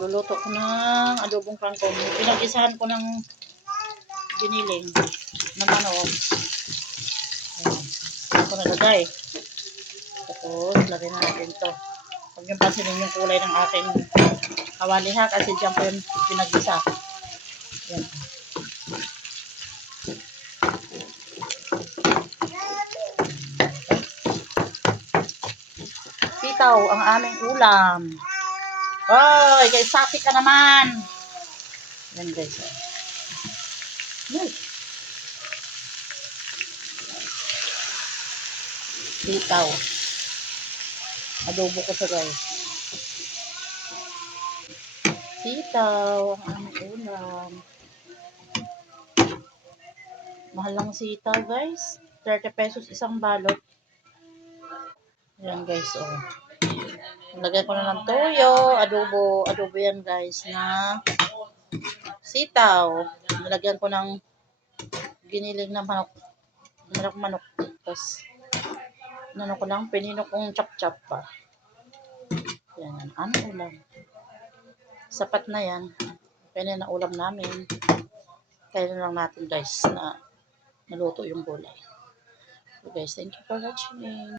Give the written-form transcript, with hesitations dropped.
Luluto ko ng adobong kangkong. Pinag-isahan ko ng giniling na manok. Ayan ko nalagay. Tapos, lagyan na natin to. Huwag niyong pansinin yung kulay ng aking kawali ha, kasi dyan ko yung pinag-isa. Ayan. Sitaw ang aming ulam. Oy, kay sapi ka naman. Yan guys. Sitaw. Adobo ko sa guys. Sitaw ang aming ulam. Mahal lang sitaw guys. 30 pesos isang balot. Yan guys, oh. Lagyan ko na ng toyo, adobo yan guys na sitaw. Nalagyan ko ng giniling na manok. Tapos, ano ko lang, pinino kong chop-chop pa. Yan, ano ulam. Sapat na yan. Kaya na ulam namin. Kaya lang natin guys na naluto yung gulay. So guys, thank you for watching.